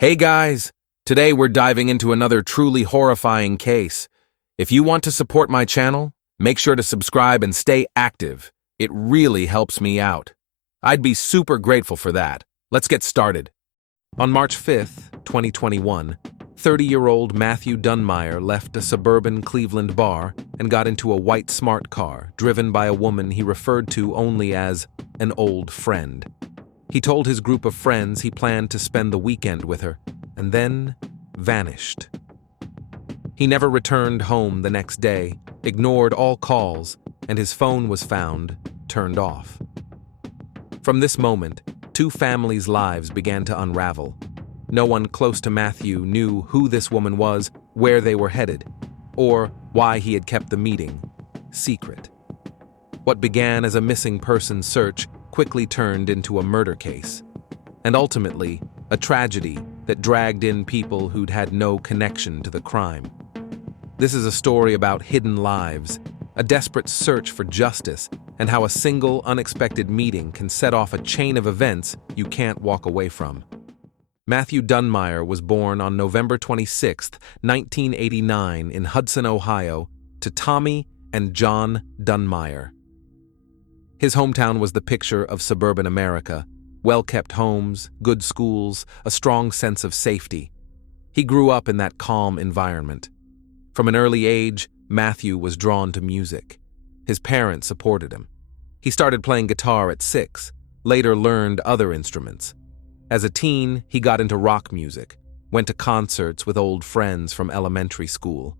Hey guys! Today we're diving into another truly horrifying case. If you want to support my channel, make sure to subscribe and stay active. It really helps me out. I'd be super grateful for that. Let's get started. On March 5th, 2021, 30-year-old Matthew Dunmeyer left a suburban Cleveland bar and got into a white smart car driven by a woman he referred to only as an old friend. He told his group of friends he planned to spend the weekend with her, and then vanished. He never returned home the next day, ignored all calls, and his phone was found turned off. From this moment, two families' lives began to unravel. No one close to Matthew knew who this woman was, where they were headed, or why he had kept the meeting secret. What began as a missing persons search quickly turned into a murder case, and ultimately, a tragedy that dragged in people who'd had no connection to the crime. This is a story about hidden lives, a desperate search for justice, and how a single, unexpected meeting can set off a chain of events you can't walk away from. Matthew Dunmeyer was born on November 26, 1989 in Hudson, Ohio, to Tommy and John Dunmeyer. His hometown was the picture of suburban America: well-kept homes, good schools, a strong sense of safety. He grew up in that calm environment. From an early age, Matthew was drawn to music. His parents supported him. He started playing guitar at 6, later learned other instruments. As a teen, he got into rock music, went to concerts with old friends from elementary school.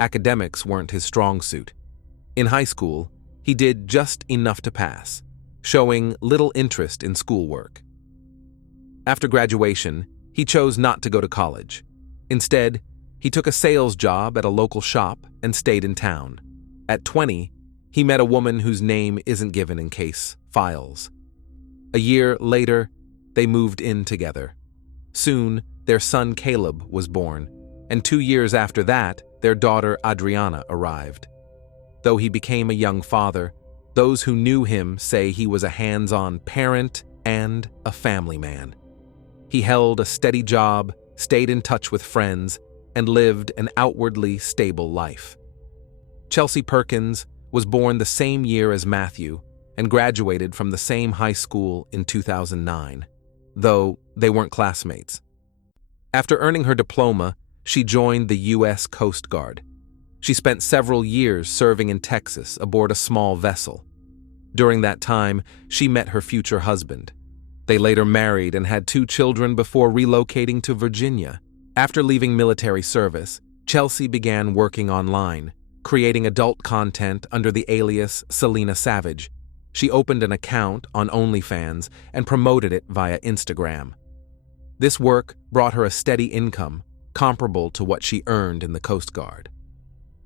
Academics weren't his strong suit. In high school, he did just enough to pass, showing little interest in schoolwork. After graduation, he chose not to go to college. Instead, he took a sales job at a local shop and stayed in town. At 20, he met a woman whose name isn't given in case files. A year later, they moved in together. Soon, their son Caleb was born, and 2 years after that, their daughter Adriana arrived. Though he became a young father, those who knew him say he was a hands-on parent and a family man. He held a steady job, stayed in touch with friends, and lived an outwardly stable life. Chelsea Perkins was born the same year as Matthew and graduated from the same high school in 2009, though they weren't classmates. After earning her diploma, she joined the U.S. Coast Guard. She spent several years serving in Texas aboard a small vessel. During that time, she met her future husband. They later married and had 2 children before relocating to Virginia. After leaving military service, Chelsea began working online, creating adult content under the alias Selena Savage. She opened an account on OnlyFans and promoted it via Instagram. This work brought her a steady income, comparable to what she earned in the Coast Guard.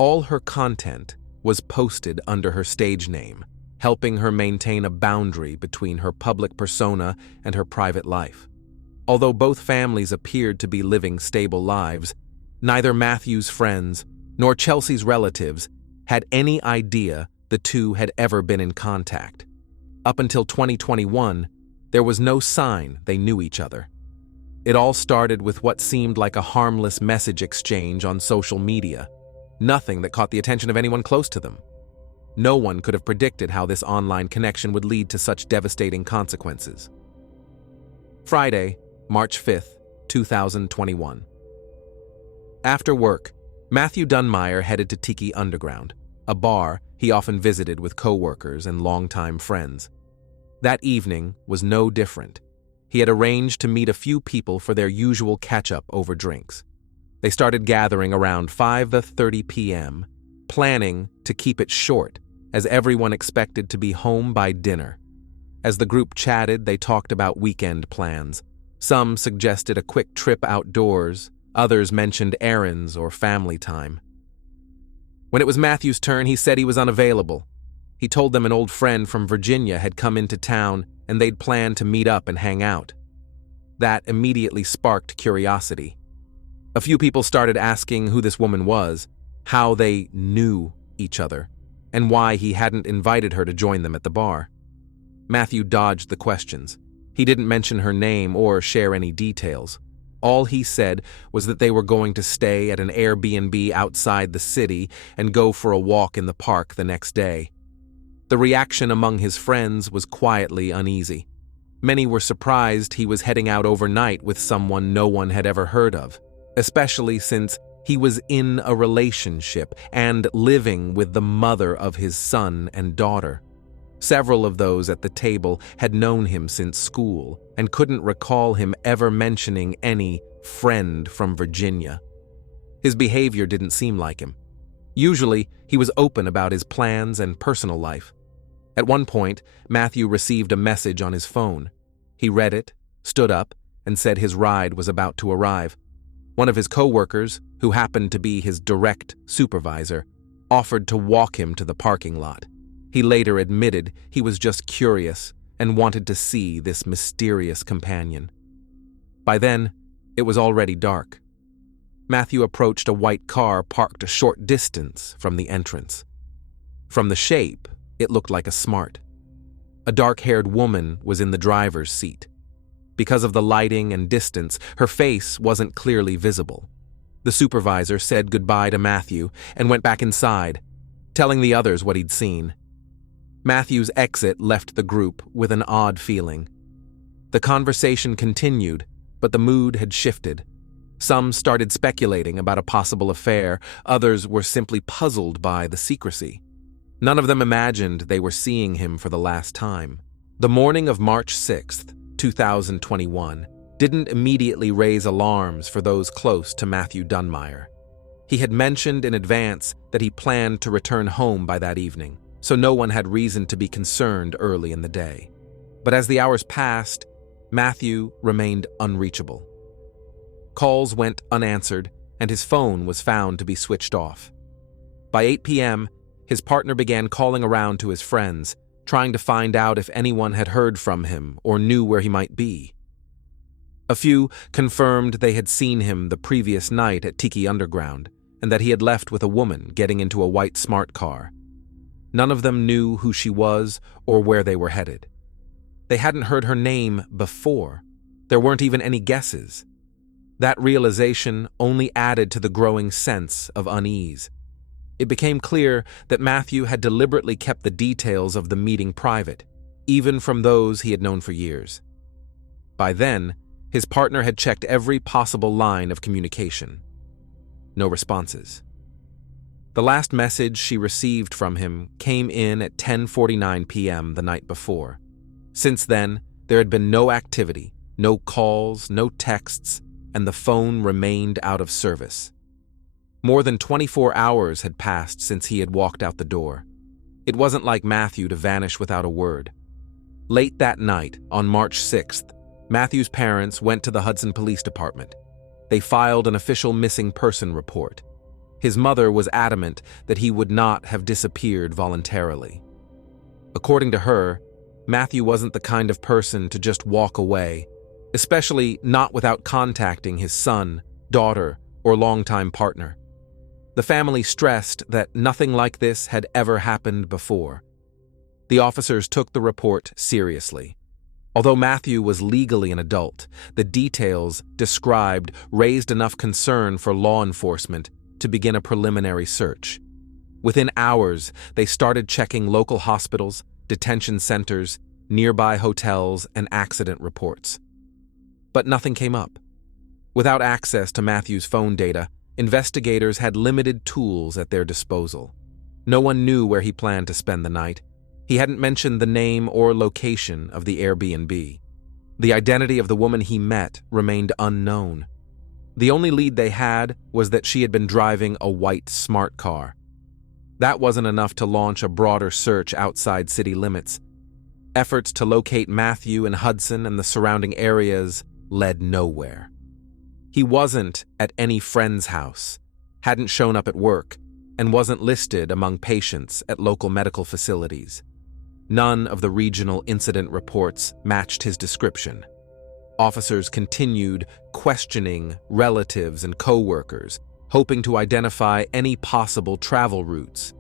All her content was posted under her stage name, helping her maintain a boundary between her public persona and her private life. Although both families appeared to be living stable lives, neither Matthew's friends nor Chelsea's relatives had any idea the two had ever been in contact. Up until 2021, there was no sign they knew each other. It all started with what seemed like a harmless message exchange on social media. Nothing that caught the attention of anyone close to them. No one could have predicted how this online connection would lead to such devastating consequences. Friday, March 5th, 2021. After work, Matthew Dunmeyer headed to Tiki Underground, a bar he often visited with coworkers and longtime friends. That evening was no different. He had arranged to meet a few people for their usual catch-up over drinks. They started gathering around 5:30 p.m., planning to keep it short, as everyone expected to be home by dinner. As the group chatted, they talked about weekend plans. Some suggested a quick trip outdoors, others mentioned errands or family time. When it was Matthew's turn, he said he was unavailable. He told them an old friend from Virginia had come into town and they'd planned to meet up and hang out. That immediately sparked curiosity. A few people started asking who this woman was, how they knew each other, and why he hadn't invited her to join them at the bar. Matthew dodged the questions. He didn't mention her name or share any details. All he said was that they were going to stay at an Airbnb outside the city and go for a walk in the park the next day. The reaction among his friends was quietly uneasy. Many were surprised he was heading out overnight with someone no one had ever heard of, especially since he was in a relationship and living with the mother of his son and daughter. Several of those at the table had known him since school and couldn't recall him ever mentioning any friend from Virginia. His behavior didn't seem like him. Usually, he was open about his plans and personal life. At one point, Matthew received a message on his phone. He read it, stood up, and said his ride was about to arrive. One of his co-workers, who happened to be his direct supervisor, offered to walk him to the parking lot. He later admitted he was just curious and wanted to see this mysterious companion. By then, it was already dark. Matthew approached a white car parked a short distance from the entrance. From the shape, it looked like a Smart. A dark-haired woman was in the driver's seat. Because of the lighting and distance, her face wasn't clearly visible. The supervisor said goodbye to Matthew and went back inside, telling the others what he'd seen. Matthew's exit left the group with an odd feeling. The conversation continued, but the mood had shifted. Some started speculating about a possible affair, others were simply puzzled by the secrecy. None of them imagined they were seeing him for the last time. The morning of March 6th, 2021, didn't immediately raise alarms for those close to Matthew Dunmeyer. He had mentioned in advance that he planned to return home by that evening, so no one had reason to be concerned early in the day. But as the hours passed, Matthew remained unreachable. Calls went unanswered, and his phone was found to be switched off. By 8 p.m., his partner began calling around to his friends, trying to find out if anyone had heard from him or knew where he might be. A few confirmed they had seen him the previous night at Tiki Underground, and that he had left with a woman getting into a white Smart car. None of them knew who she was or where they were headed. They hadn't heard her name before. There weren't even any guesses. That realization only added to the growing sense of unease. It became clear that Matthew had deliberately kept the details of the meeting private, even from those he had known for years. By then, his partner had checked every possible line of communication. No responses. The last message she received from him came in at 10:49 p.m. the night before. Since then, there had been no activity, no calls, no texts, and the phone remained out of service. More than 24 hours had passed since he had walked out the door. It wasn't like Matthew to vanish without a word. Late that night, on March 6th, Matthew's parents went to the Hudson Police Department. They filed an official missing person report. His mother was adamant that he would not have disappeared voluntarily. According to her, Matthew wasn't the kind of person to just walk away, especially not without contacting his son, daughter, or longtime partner. The family stressed that nothing like this had ever happened before. The officers took the report seriously. Although Matthew was legally an adult, the details described raised enough concern for law enforcement to begin a preliminary search. Within hours, they started checking local hospitals, detention centers, nearby hotels, and accident reports. But nothing came up. Without access to Matthew's phone data, investigators had limited tools at their disposal. No one knew where he planned to spend the night. He hadn't mentioned the name or location of the Airbnb. The identity of the woman he met remained unknown. The only lead they had was that she had been driving a white Smart car. That wasn't enough to launch a broader search outside city limits. Efforts to locate Matthew in Hudson and the surrounding areas led nowhere. He wasn't at any friend's house, hadn't shown up at work, and wasn't listed among patients at local medical facilities. None of the regional incident reports matched his description. Officers continued questioning relatives and co-workers, hoping to identify any possible travel routes.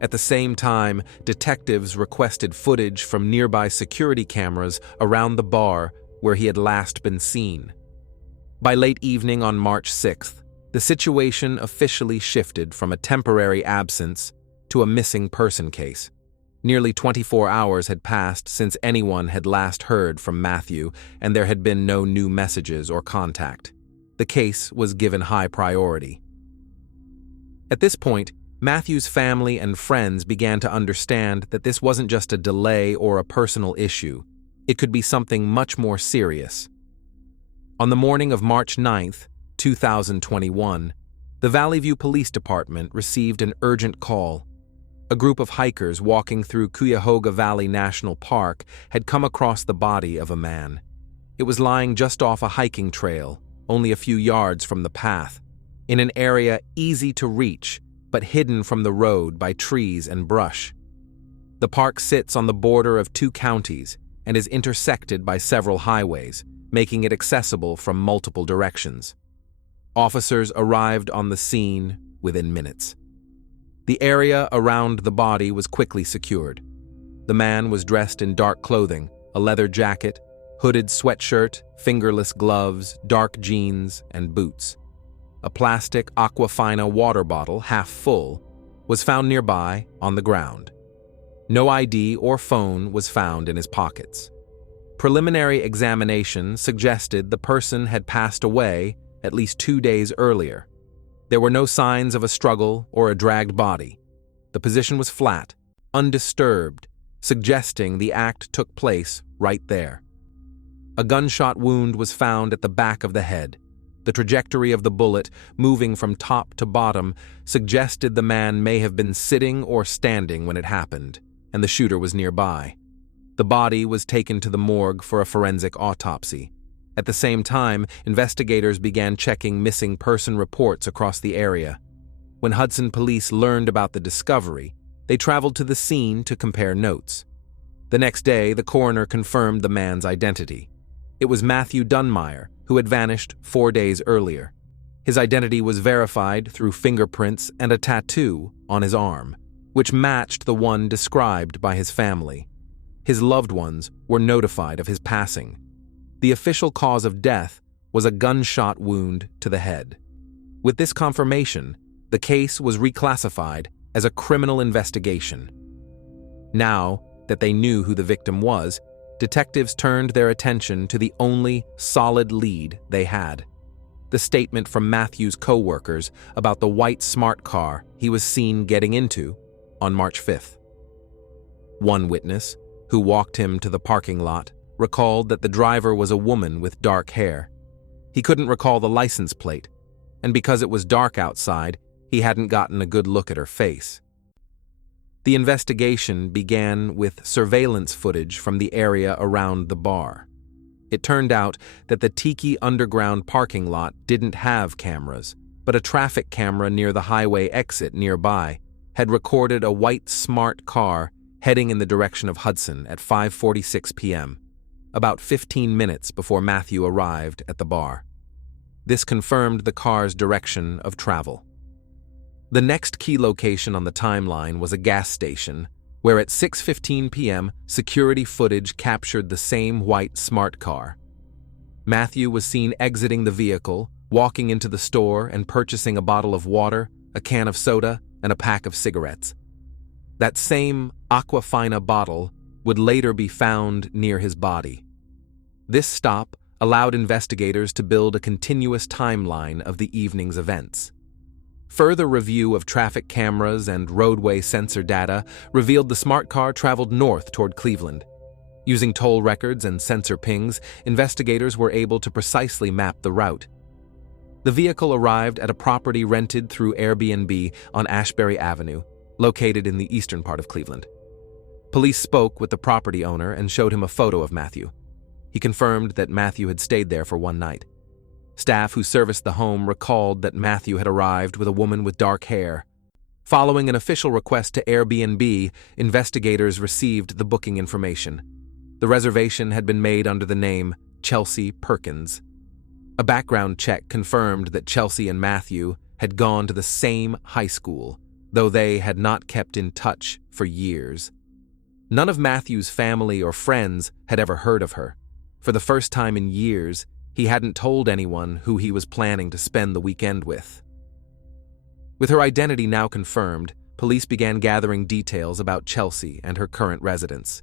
At the same time, detectives requested footage from nearby security cameras around the bar where he had last been seen. By late evening on March 6th, the situation officially shifted from a temporary absence to a missing person case. Nearly 24 hours had passed since anyone had last heard from Matthew, and there had been no new messages or contact. The case was given high priority. At this point, Matthew's family and friends began to understand that this wasn't just a delay or a personal issue. It could be something much more serious. On the morning of March 9th, 2021, the Valley View Police Department received an urgent call. A group of hikers walking through Cuyahoga Valley National Park had come across the body of a man. It was lying just off a hiking trail, only a few yards from the path, in an area easy to reach but hidden from the road by trees and brush. The park sits on the border of two counties and is intersected by several highways, making it accessible from multiple directions. Officers arrived on the scene within minutes. The area around the body was quickly secured. The man was dressed in dark clothing, a leather jacket, hooded sweatshirt, fingerless gloves, dark jeans, and boots. A plastic Aquafina water bottle, half full, was found nearby on the ground. No ID or phone was found in his pockets. Preliminary examination suggested the person had passed away at least 2 days earlier. There were no signs of a struggle or a dragged body. The position was flat, undisturbed, suggesting the act took place right there. A gunshot wound was found at the back of the head. The trajectory of the bullet, moving from top to bottom, suggested the man may have been sitting or standing when it happened, and the shooter was nearby. The body was taken to the morgue for a forensic autopsy. At the same time, investigators began checking missing person reports across the area. When Hudson police learned about the discovery, they traveled to the scene to compare notes. The next day, the coroner confirmed the man's identity. It was Matthew Dunmeyer, who had vanished 4 days earlier. His identity was verified through fingerprints and a tattoo on his arm, which matched the one described by his family. His loved ones were notified of his passing. The official cause of death was a gunshot wound to the head. With this confirmation, the case was reclassified as a criminal investigation. Now that they knew who the victim was, detectives turned their attention to the only solid lead they had: the statement from Matthew's co-workers about the white smart car he was seen getting into on March 5th. One witness, who walked him to the parking lot, recalled that the driver was a woman with dark hair. He couldn't recall the license plate, and because it was dark outside, he hadn't gotten a good look at her face. The investigation began with surveillance footage from the area around the bar. It turned out that the Tiki Underground parking lot didn't have cameras, but a traffic camera near the highway exit nearby had recorded a white smart car heading in the direction of Hudson at 5:46 p.m., about 15 minutes before Matthew arrived at the bar. This confirmed the car's direction of travel. The next key location on the timeline was a gas station, where at 6:15 p.m. security footage captured the same white smart car. Matthew was seen exiting the vehicle, walking into the store and purchasing a bottle of water, a can of soda, and a pack of cigarettes. That same Aquafina bottle would later be found near his body. This stop allowed investigators to build a continuous timeline of the evening's events. Further review of traffic cameras and roadway sensor data revealed the smart car traveled north toward Cleveland. Using toll records and sensor pings, investigators were able to precisely map the route. The vehicle arrived at a property rented through Airbnb on Ashbury Avenue, located in the eastern part of Cleveland. Police spoke with the property owner and showed him a photo of Matthew. He confirmed that Matthew had stayed there for one night. Staff who serviced the home recalled that Matthew had arrived with a woman with dark hair. Following an official request to Airbnb, investigators received the booking information. The reservation had been made under the name Chelsea Perkins. A background check confirmed that Chelsea and Matthew had gone to the same high school, though they had not kept in touch for years. None of Matthew's family or friends had ever heard of her. For the first time in years, He hadn't told anyone who he was planning to spend the weekend with. With her identity now confirmed, police began gathering details about Chelsea and her current residence.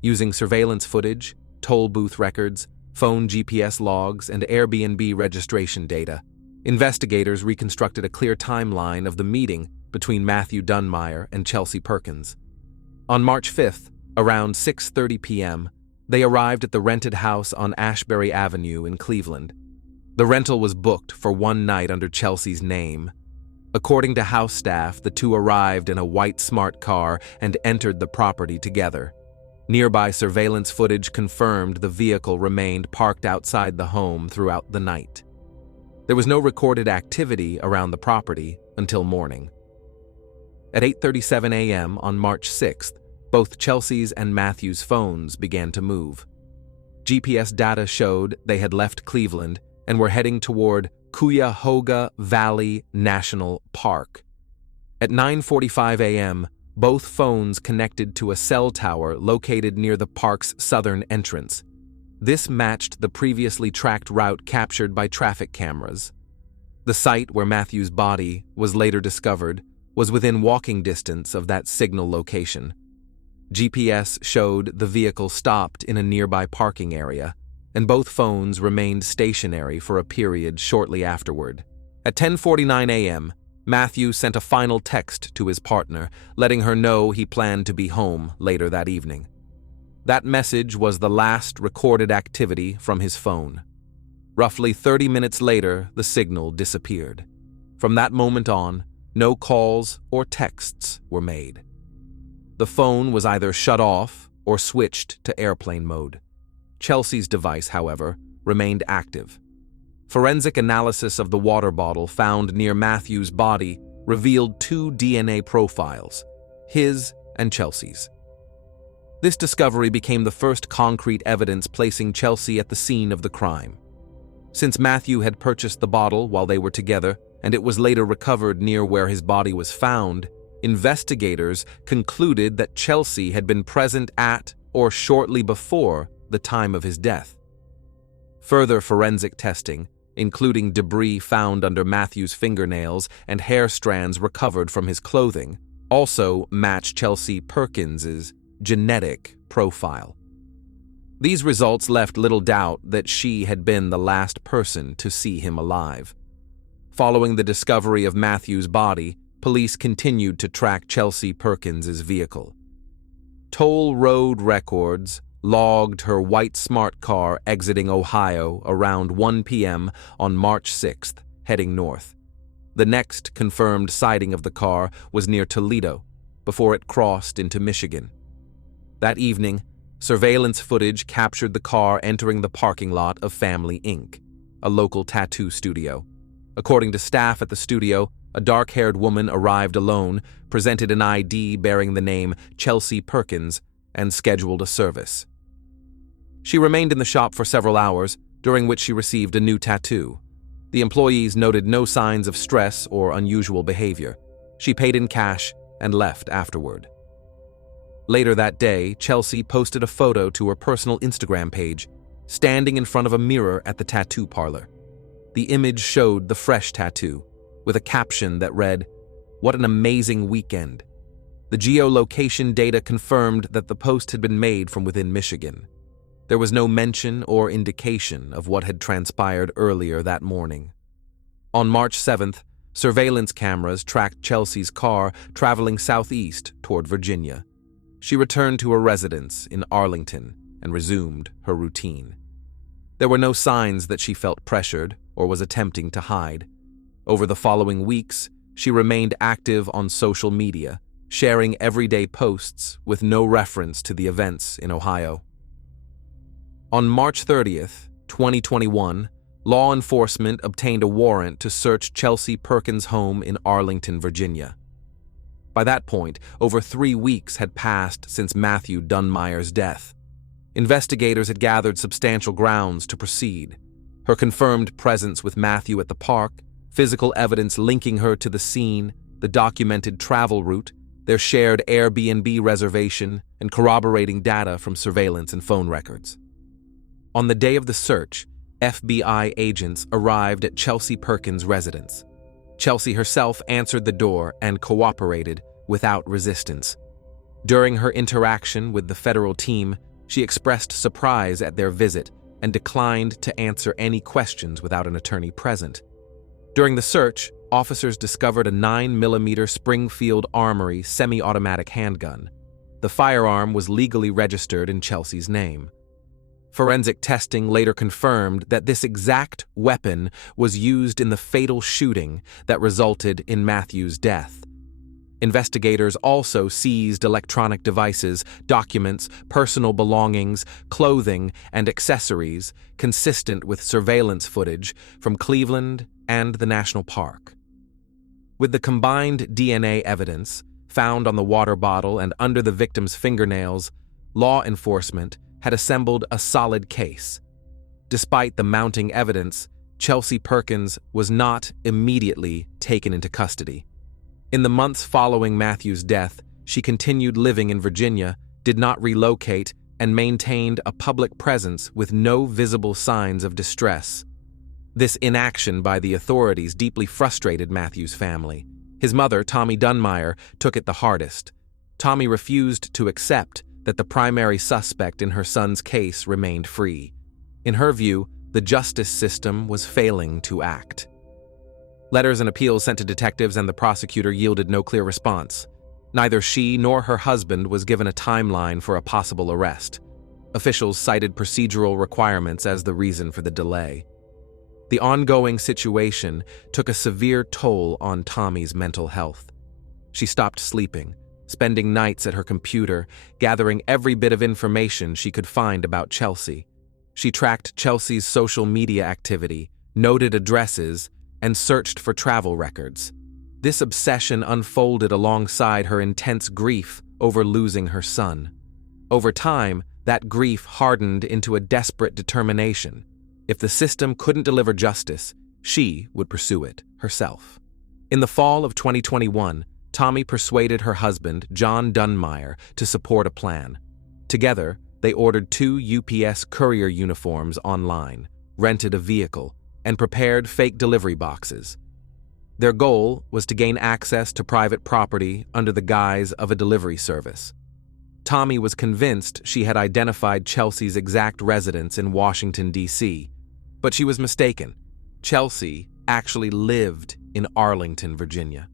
Using surveillance footage, toll booth records, phone GPS logs, and Airbnb registration data, investigators reconstructed a clear timeline of the meeting between Matthew Dunmire and Chelsea Perkins. On March 5th, around 6:30 p.m., they arrived at the rented house on Ashbury Avenue in Cleveland. The rental was booked for one night under Chelsea's name. According to house staff, the two arrived in a white smart car and entered the property together. Nearby surveillance footage confirmed the vehicle remained parked outside the home throughout the night. There was no recorded activity around the property until morning. At 8:37 a.m. on March 6th, both Chelsea's and Matthew's phones began to move. GPS data showed they had left Cleveland and were heading toward Cuyahoga Valley National Park. At 9:45 a.m., both phones connected to a cell tower located near the park's southern entrance. This matched the previously tracked route captured by traffic cameras. The site where Matthew's body was later discovered was within walking distance of that signal location. GPS showed the vehicle stopped in a nearby parking area, and both phones remained stationary for a period shortly afterward. At 10:49 a.m., Matthew sent a final text to his partner, letting her know he planned to be home later that evening. That message was the last recorded activity from his phone. Roughly 30 minutes later, the signal disappeared. From that moment on, no calls or texts were made. The phone was either shut off or switched to airplane mode. Chelsea's device, however, remained active. Forensic analysis of the water bottle found near Matthew's body revealed 2 DNA profiles, his and Chelsea's. This discovery became the first concrete evidence placing Chelsea at the scene of the crime. Since Matthew had purchased the bottle while they were together, and it was later recovered near where his body was found, investigators concluded that Chelsea had been present at or shortly before the time of his death. Further forensic testing, including debris found under Matthew's fingernails and hair strands recovered from his clothing, also matched Chelsea Perkins's genetic profile. These results left little doubt that she had been the last person to see him alive. Following the discovery of Matthew's body, police continued to track Chelsea Perkins's vehicle. Toll road records logged her white smart car exiting Ohio around 1 p.m. on March 6th, heading north. The next confirmed sighting of the car was near Toledo, before it crossed into Michigan. That evening, surveillance footage captured the car entering the parking lot of Family Inc., a local tattoo studio. According to staff at the studio, a dark-haired woman arrived alone, presented an ID bearing the name Chelsea Perkins, and scheduled a service. She remained in the shop for several hours, during which she received a new tattoo. The employees noted no signs of stress or unusual behavior. She paid in cash and left afterward. Later that day, Chelsea posted a photo to her personal Instagram page, standing in front of a mirror at the tattoo parlor. The image showed the fresh tattoo, with a caption that read, "What an amazing weekend." The geolocation data confirmed that the post had been made from within Michigan. There was no mention or indication of what had transpired earlier that morning. On March 7th, surveillance cameras tracked Chelsea's car traveling southeast toward Virginia. She returned to her residence in Arlington and resumed her routine. There were no signs that she felt pressured or was attempting to hide. Over the following weeks, she remained active on social media, sharing everyday posts with no reference to the events in Ohio. On March 30th, 2021, law enforcement obtained a warrant to search Chelsea Perkins' home in Arlington, Virginia. By that point, over 3 weeks had passed since Matthew Dunmire's death. Investigators had gathered substantial grounds to proceed. Her confirmed presence with Matthew at the park, physical evidence linking her to the scene, the documented travel route, their shared Airbnb reservation, and corroborating data from surveillance and phone records. On the day of the search, FBI agents arrived at Chelsea Perkins' residence. Chelsea herself answered the door and cooperated without resistance. During her interaction with the federal team, she expressed surprise at their visit and declined to answer any questions without an attorney present. During the search, officers discovered a 9mm Springfield Armory semi-automatic handgun. The firearm was legally registered in Chelsea's name. Forensic testing later confirmed that this exact weapon was used in the fatal shooting that resulted in Matthew's death. Investigators also seized electronic devices, documents, personal belongings, clothing, and accessories consistent with surveillance footage from Cleveland and the national park. With the combined DNA evidence found on the water bottle and under the victim's fingernails, law enforcement had assembled a solid case. Despite the mounting evidence, Chelsea Perkins was not immediately taken into custody. In the months following Matthew's death, she continued living in Virginia, did not relocate, and maintained a public presence with no visible signs of distress. This inaction by the authorities deeply frustrated Matthew's family. His mother, Tommy Dunmire, took it the hardest. Tommy refused to accept that the primary suspect in her son's case remained free. In her view, the justice system was failing to act. Letters and appeals sent to detectives and the prosecutor yielded no clear response. Neither she nor her husband was given a timeline for a possible arrest. Officials cited procedural requirements as the reason for the delay. The ongoing situation took a severe toll on Tommy's mental health. She stopped sleeping, spending nights at her computer, gathering every bit of information she could find about Chelsea. She tracked Chelsea's social media activity, noted addresses, and searched for travel records. This obsession unfolded alongside her intense grief over losing her son. Over time, that grief hardened into a desperate determination. If the system couldn't deliver justice, she would pursue it herself. In the fall of 2021, Tommy persuaded her husband, John Dunmire, to support a plan. Together, they ordered 2 UPS courier uniforms online, rented a vehicle, and prepared fake delivery boxes. Their goal was to gain access to private property under the guise of a delivery service. Tommy was convinced she had identified Chelsea's exact residence in Washington, D.C., but she was mistaken. Chelsea actually lived in Arlington, Virginia.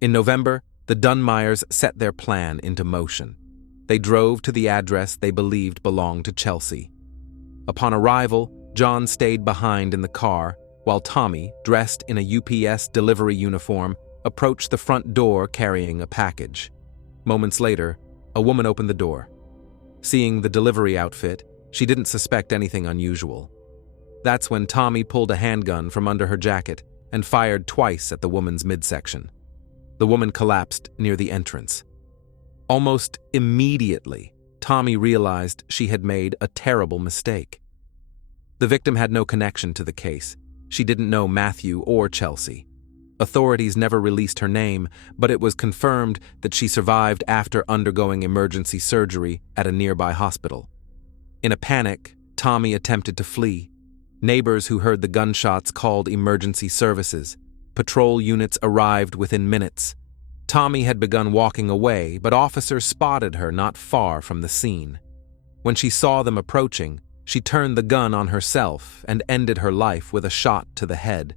In November, the Dunmires set their plan into motion. They drove to the address they believed belonged to Chelsea. Upon arrival, John stayed behind in the car, while Tommy, dressed in a UPS delivery uniform, approached the front door carrying a package. Moments later, a woman opened the door. Seeing the delivery outfit, she didn't suspect anything unusual. That's when Tommy pulled a handgun from under her jacket and fired twice at the woman's midsection. The woman collapsed near the entrance. Almost immediately, Tommy realized she had made a terrible mistake. The victim had no connection to the case. She didn't know Matthew or Chelsea. Authorities never released her name, but it was confirmed that she survived after undergoing emergency surgery at a nearby hospital. In a panic, Tommy attempted to flee. Neighbors who heard the gunshots called emergency services. Patrol units arrived within minutes. Tommy had begun walking away, but officers spotted her not far from the scene. When she saw them approaching, she turned the gun on herself and ended her life with a shot to the head.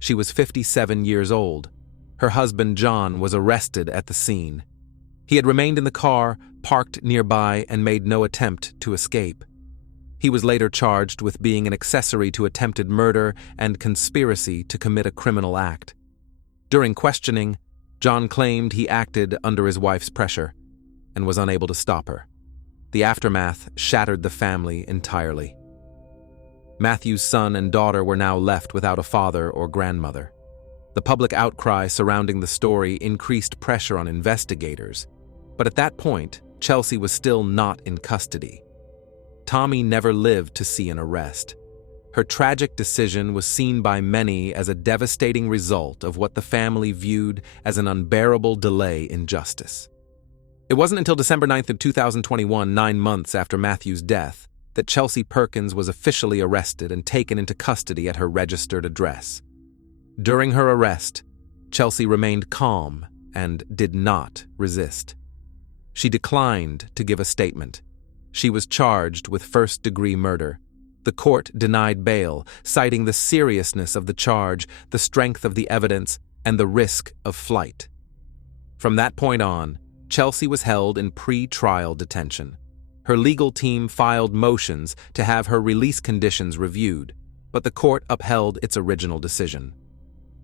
She was 57 years old. Her husband, John, was arrested at the scene. He had remained in the car, parked nearby, and made no attempt to escape. He was later charged with being an accessory to attempted murder and conspiracy to commit a criminal act. During questioning, John claimed he acted under his wife's pressure and was unable to stop her. The aftermath shattered the family entirely. Matthew's son and daughter were now left without a father or grandmother. The public outcry surrounding the story increased pressure on investigators, but at that point, Chelsea was still not in custody. Tommy never lived to see an arrest. Her tragic decision was seen by many as a devastating result of what the family viewed as an unbearable delay in justice. It wasn't until December 9th of 2021, 9 months after Matthew's death, that Chelsea Perkins was officially arrested and taken into custody at her registered address. During her arrest, Chelsea remained calm and did not resist. She declined to give a statement. She was charged with first-degree murder. The court denied bail, citing the seriousness of the charge, the strength of the evidence, and the risk of flight. From that point on, Chelsea was held in pre-trial detention. Her legal team filed motions to have her release conditions reviewed, but the court upheld its original decision.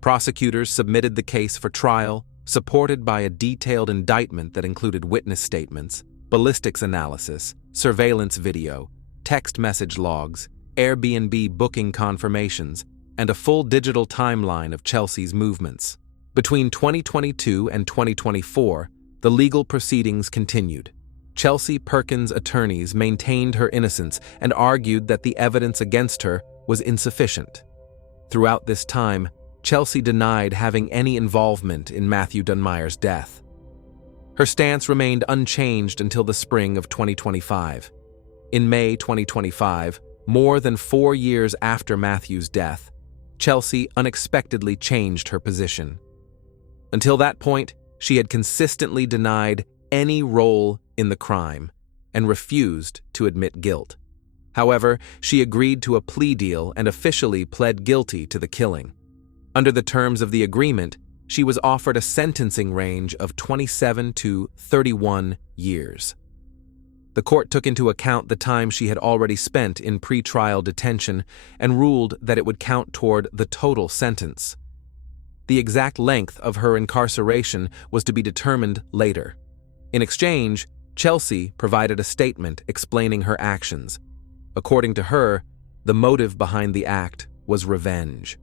Prosecutors submitted the case for trial, supported by a detailed indictment that included witness statements, ballistics analysis, surveillance video, text message logs, Airbnb booking confirmations, and a full digital timeline of Chelsea's movements. Between 2022 and 2024, the legal proceedings continued. Chelsea Perkins' attorneys maintained her innocence and argued that the evidence against her was insufficient. Throughout this time, Chelsea denied having any involvement in Matthew Dunmire's death. Her stance remained unchanged until the spring of 2025. In May 2025, more than 4 years after Matthew's death, Chelsea unexpectedly changed her position. Until that point, she had consistently denied any role in the crime and refused to admit guilt. However, she agreed to a plea deal and officially pled guilty to the killing. Under the terms of the agreement, she was offered a sentencing range of 27 to 31 years. The court took into account the time she had already spent in pre-trial detention and ruled that it would count toward the total sentence. The exact length of her incarceration was to be determined later. In exchange, Chelsea provided a statement explaining her actions. According to her, the motive behind the act was revenge.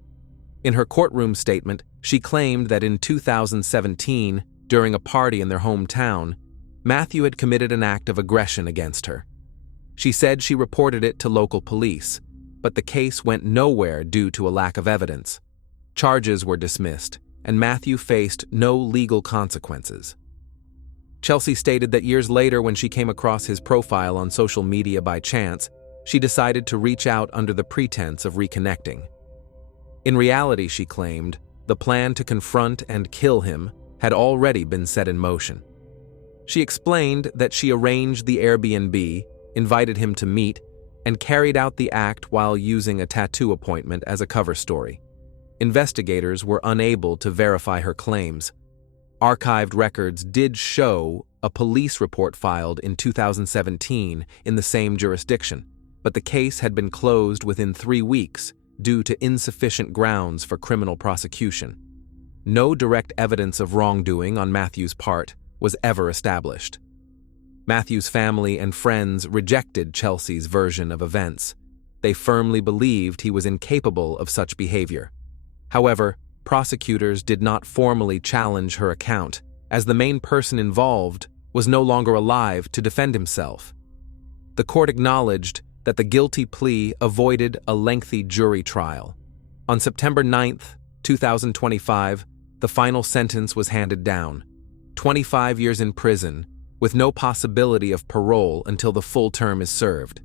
In her courtroom statement, she claimed that in 2017, during a party in their hometown, Matthew had committed an act of aggression against her. She said she reported it to local police, but the case went nowhere due to a lack of evidence. Charges were dismissed, and Matthew faced no legal consequences. Chelsea stated that years later, when she came across his profile on social media by chance, she decided to reach out under the pretense of reconnecting. In reality, she claimed, the plan to confront and kill him had already been set in motion. She explained that she arranged the Airbnb, invited him to meet, and carried out the act while using a tattoo appointment as a cover story. Investigators were unable to verify her claims. Archived records did show a police report filed in 2017 in the same jurisdiction, but the case had been closed within 3 weeks due to insufficient grounds for criminal prosecution. No direct evidence of wrongdoing on Matthew's part was ever established. Matthew's family and friends rejected Chelsea's version of events. They firmly believed he was incapable of such behavior. However, prosecutors did not formally challenge her account, as the main person involved was no longer alive to defend himself. The court acknowledged that the guilty plea avoided a lengthy jury trial. On September 9, 2025, the final sentence was handed down: 25 years in prison, with no possibility of parole until the full term is served.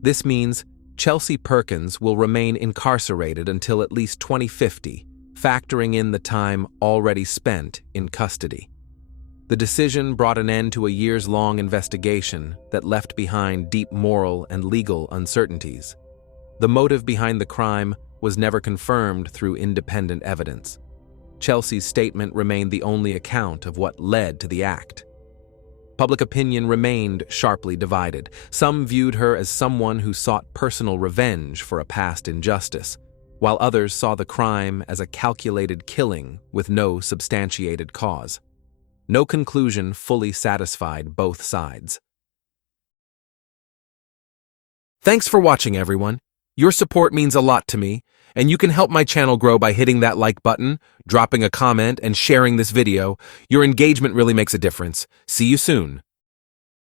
This means Chelsea Perkins will remain incarcerated until at least 2050, factoring in the time already spent in custody. The decision brought an end to a years-long investigation that left behind deep moral and legal uncertainties. The motive behind the crime was never confirmed through independent evidence. Chelsea's statement remained the only account of what led to the act. Public opinion remained sharply divided. Some viewed her as someone who sought personal revenge for a past injustice, while others saw the crime as a calculated killing with no substantiated cause. No conclusion fully satisfied both sides. Thanks for watching, everyone. Your support means a lot to me, and you can help my channel grow by hitting that like button, dropping a comment, and sharing this video. Your engagement really makes a difference. See you soon.